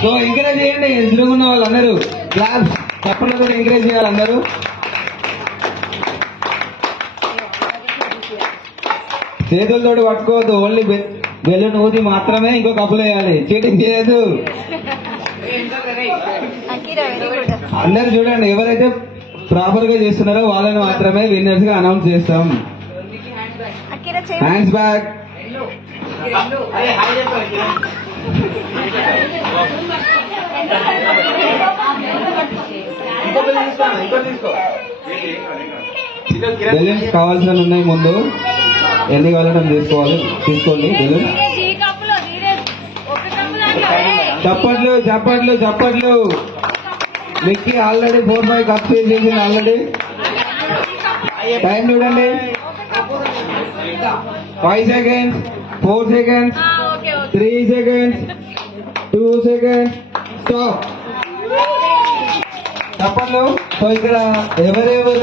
So encourage చేయండి ఎదురుగున్న వాళ్ళందరూ class తప్పకుండా ఎంకరేజ్ చేయాలి అందరూ. చేతులతోటి పట్టుకోవద్దు, ఓన్లీ బెలూన్ ఊది మాత్రమే ఇంకో కప్పులు వేయాలి, చీటింగ్ చేయదు. అందరు చూడండి, ఎవరైతే ప్రాపర్ గా చేస్తున్నారో వాళ్ళని మాత్రమే విన్నర్స్ గా అనౌన్స్ చేస్తాం. Hands back. బెలూన్స్ కావాల్సిన ఉన్నాయి, ముందు ఎన్ని కావాలంటే తీసుకోండి బెలూన్స్. చప్పట్లు చప్పట్లు చప్పట్లు. మిక్కీ ఆల్రెడీ 4-5 కప్స్ చేసింది ఆల్రెడీ. టైం చూడండి, 5 seconds, 4 seconds, 3 seconds, 2 seconds, stop. చప్పట్లు. సో ఇక్కడ ఎవరెవరు